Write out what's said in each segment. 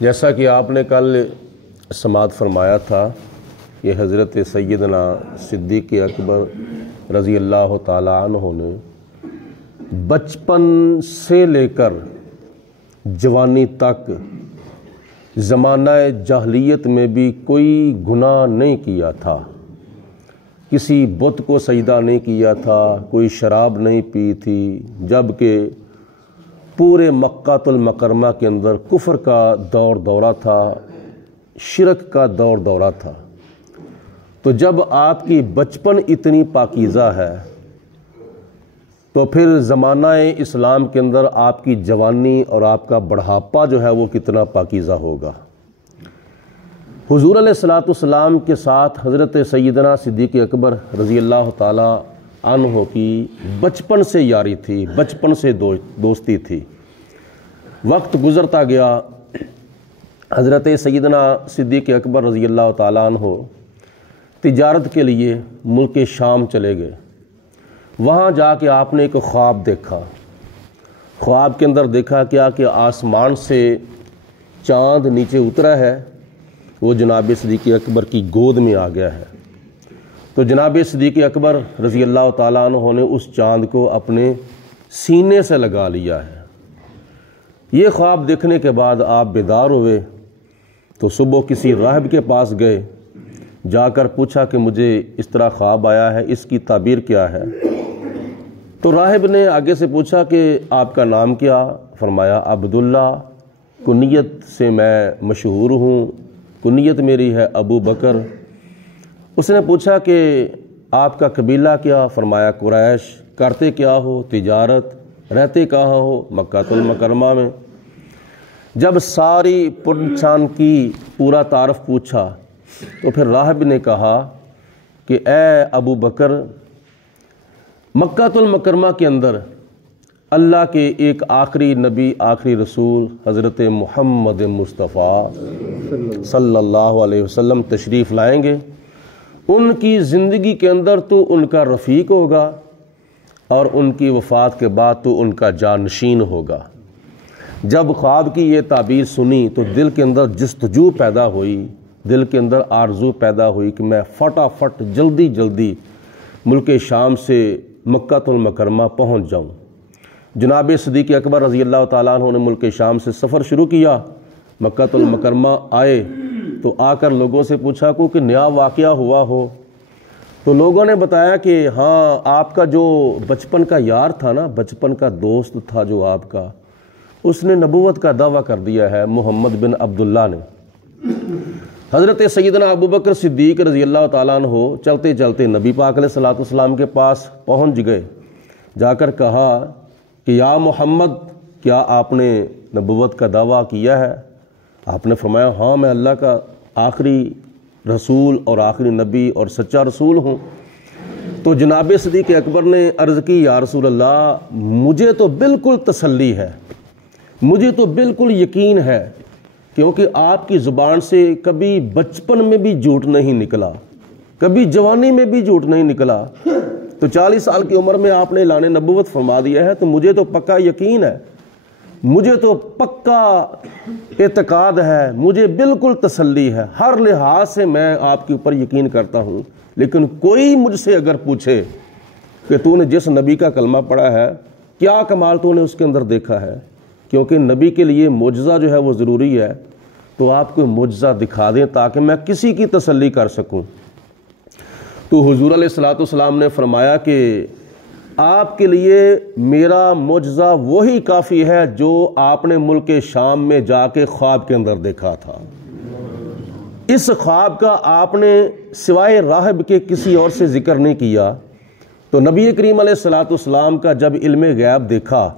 جیسا کہ آپ نے کل سماعت فرمایا تھا کہ حضرت سیدنا صدیق اکبر رضی اللہ تعالیٰ عنہ نے بچپن سے لے کر جوانی تک زمانہ جاہلیت میں بھی کوئی گناہ نہیں کیا تھا، کسی بت کو سجدہ نہیں کیا تھا، کوئی شراب نہیں پی تھی، جبکہ پورے مکہ المکرمہ کے اندر کفر کا دور دورہ تھا، شرک کا دور دورہ تھا۔ تو جب آپ کی بچپن اتنی پاکیزہ ہے تو پھر زمانہ اسلام کے اندر آپ کی جوانی اور آپ کا بڑھاپا جو ہے وہ کتنا پاکیزہ ہوگا۔ حضور علیہ الصلوۃ والسلام کے ساتھ حضرت سیدنا صدیق اکبر رضی اللہ تعالی عنہ کی بچپن سے یاری تھی، بچپن سے دوستی تھی۔ وقت گزرتا گیا، حضرت سیدنا صدیق اکبر رضی اللہ تعالیٰ عنہ تجارت کے لیے ملک شام چلے گئے۔ وہاں جا کے آپ نے ایک خواب دیکھا۔ خواب کے اندر دیکھا کیا کہ آسمان سے چاند نیچے اترا ہے، وہ جناب صدیق اکبر کی گود میں آ گیا ہے۔ تو جناب صدیق اکبر رضی اللہ تعالیٰ عنہ نے اس چاند کو اپنے سینے سے لگا لیا ہے۔ یہ خواب دیکھنے کے بعد آپ بیدار ہوئے تو صبح کسی راہب کے پاس گئے، جا کر پوچھا کہ مجھے اس طرح خواب آیا ہے، اس کی تعبیر کیا ہے؟ تو راہب نے آگے سے پوچھا کہ آپ کا نام کیا؟ فرمایا عبداللہ، کنیت سے میں مشہور ہوں، کنیت میری ہے ابو بکر۔ اس نے پوچھا کہ آپ کا قبیلہ کیا؟ فرمایا قریش۔ کرتے کیا ہو؟ تجارت۔ رہتے کہاں ہو؟ مکہ المکرمہ میں۔ جب ساری پنچان کی پورا تعارف پوچھا تو پھر راہب نے کہا کہ اے ابو بکر، مکہ المکرمہ کے اندر اللہ کے ایک آخری نبی، آخری رسول حضرت محمد مصطفیٰ صلی اللہ علیہ وسلم تشریف لائیں گے۔ ان کی زندگی کے اندر تو ان کا رفیق ہوگا اور ان کی وفات کے بعد تو ان کا جانشین ہوگا۔ جب خواب کی یہ تعبیر سنی تو دل کے اندر جستجو پیدا ہوئی، دل کے اندر آرزو پیدا ہوئی کہ میں فٹافٹ جلدی جلدی ملک شام سے مکہ المکرمہ پہنچ جاؤں۔ جناب صدیق اکبر رضی اللہ تعالیٰ عنہ نے ملک شام سے سفر شروع کیا۔ مکہ المکرمہ آئے تو آ کر لوگوں سے پوچھا کہ نیا واقعہ ہوا ہو؟ تو لوگوں نے بتایا کہ ہاں، آپ کا جو بچپن کا یار تھا نا، بچپن کا دوست تھا جو آپ کا، اس نے نبوت کا دعویٰ کر دیا ہے، محمد بن عبداللہ نے۔ حضرت سیدنا ابو بکر صدیق رضی اللہ تعالیٰ عنہ چلتے چلتے نبی پاک علیہ الصلوۃ والسلام کے پاس پہنچ گئے، جا کر کہا کہ یا محمد، کیا آپ نے نبوت کا دعویٰ کیا ہے؟ آپ نے فرمایا ہاں، میں اللہ کا آخری رسول اور آخری نبی اور سچا رسول ہوں۔ تو جناب صدیق اکبر نے عرض کی یا رسول اللہ، مجھے تو بالکل تسلی ہے، مجھے تو بالکل یقین ہے، کیونکہ آپ کی زبان سے کبھی بچپن میں بھی جھوٹ نہیں نکلا، کبھی جوانی میں بھی جھوٹ نہیں نکلا، تو 40 سال کی عمر میں آپ نے اعلان نبوت فرما دیا ہے، تو مجھے تو پکا یقین ہے، مجھے تو پکا اعتقاد ہے، مجھے بالکل تسلی ہے، ہر لحاظ سے میں آپ کے اوپر یقین کرتا ہوں۔ لیکن کوئی مجھ سے اگر پوچھے کہ تو نے جس نبی کا کلمہ پڑھا ہے کیا کمال تو نے اس کے اندر دیکھا ہے، کیونکہ نبی کے لیے معجزہ جو ہے وہ ضروری ہے، تو آپ کو معجزہ دکھا دیں تاکہ میں کسی کی تسلی کر سکوں۔ تو حضور علیہ الصلوۃ والسلام نے فرمایا کہ آپ کے لیے میرا معجزہ وہی کافی ہے جو آپ نے ملک شام میں جا کے خواب کے اندر دیکھا تھا۔ اس خواب کا آپ نے سوائے راہب کے کسی اور سے ذکر نہیں کیا۔ تو نبی کریم علیہ الصلوۃ والسلام کا جب علم غیب دیکھا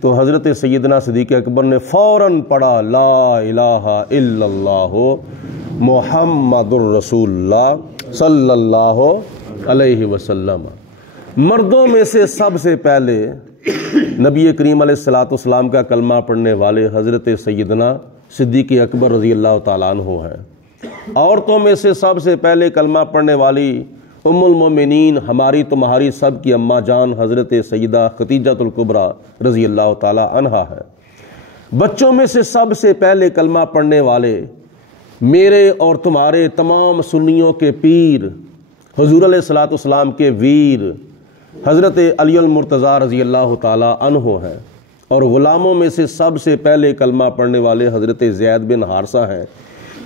تو حضرت سیدنا صدیق اکبر نے فوراً پڑھا لا الہ الا اللہ محمد الرسول اللہ صلی اللہ علیہ وسلم۔ مردوں میں سے سب سے پہلے نبی کریم علیہ الصلوۃ والسلام کا کلمہ پڑھنے والے حضرت سیدنا صدیق اکبر رضی اللہ تعالیٰ عنہ ہیں۔ عورتوں میں سے سب سے پہلے کلمہ پڑھنے والی ام المومنین، ہماری تمہاری سب کی اماں جان حضرت سیدہ خدیجہ الکبریٰ رضی اللہ تعالی عنہا ہے۔ بچوں میں سے سب سے پہلے کلمہ پڑھنے والے میرے اور تمہارے تمام سنیوں کے پیر حضور علیہ الصلوۃ والسلام کے ویر حضرت علی المرتضیٰ رضی اللہ تعالی عنہ ہیں، اور غلاموں میں سے سب سے پہلے کلمہ پڑھنے والے حضرت زید بن حارثہ ہیں۔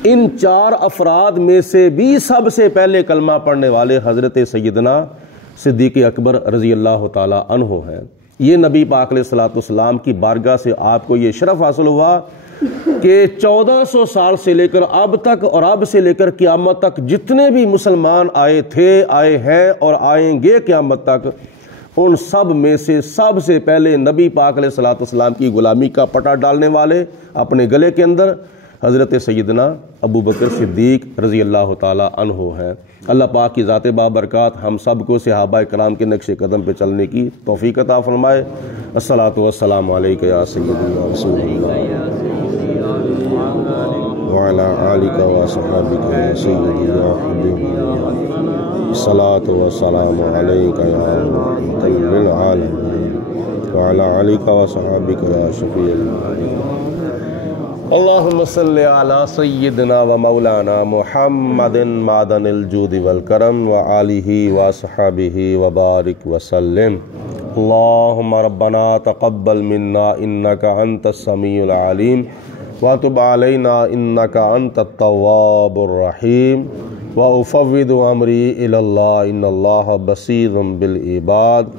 ان 4 افراد میں سے بھی سب سے پہلے کلمہ پڑھنے والے حضرت سیدنا صدیق اکبر رضی اللہ تعالی عنہ ہیں۔ یہ نبی پاک علیہ الصلوۃ والسلام کی بارگاہ سے آپ کو یہ شرف حاصل ہوا کہ 1400 سال سے لے کر اب تک اور اب سے لے کر قیامت تک جتنے بھی مسلمان آئے تھے، آئے ہیں اور آئیں گے قیامت تک، ان سب میں سے سب سے پہلے نبی پاک علیہ الصلوۃ والسلام کی غلامی کا پٹا ڈالنے والے اپنے گلے کے اندر حضرت سیدنا ابو بکر صدیق رضی اللہ تعالی عنہ ہیں۔ اللہ پاک کی ذات بابرکات ہم سب کو صحابہ کرام کے نقش قدم پہ چلنے کی توفیق عطا فرمائے۔ الصلاۃ والسلام علیک یا سیدی یا رسول اللہ وعلی آلک و صحابک یا سیدی یا حبیبی، الصلاۃ والسلام علیک یا رحمۃ للعالمین وعلی آلک و صحابک یا شفیع المذنبین۔ اللہم صلی علی سیدنا و مولانا محمد معدن الجود والکرم و آلہ و صحابہ و بارک وسلم۔ اللہم ربنا تقبل منا انک انت السمیع العلیم وتب علینا انک انت التواب الرحیم وافوض امری الی اللہ ان اللہ بصیر بالعباد۔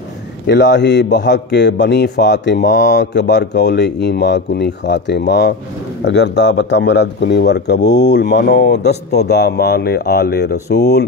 الہی بحق کے بنی فاطمہ کے برقول ایما کنی خاتمہ، اگر دا بتمرد کنی ور قبول منو دست و دامان آل رسول۔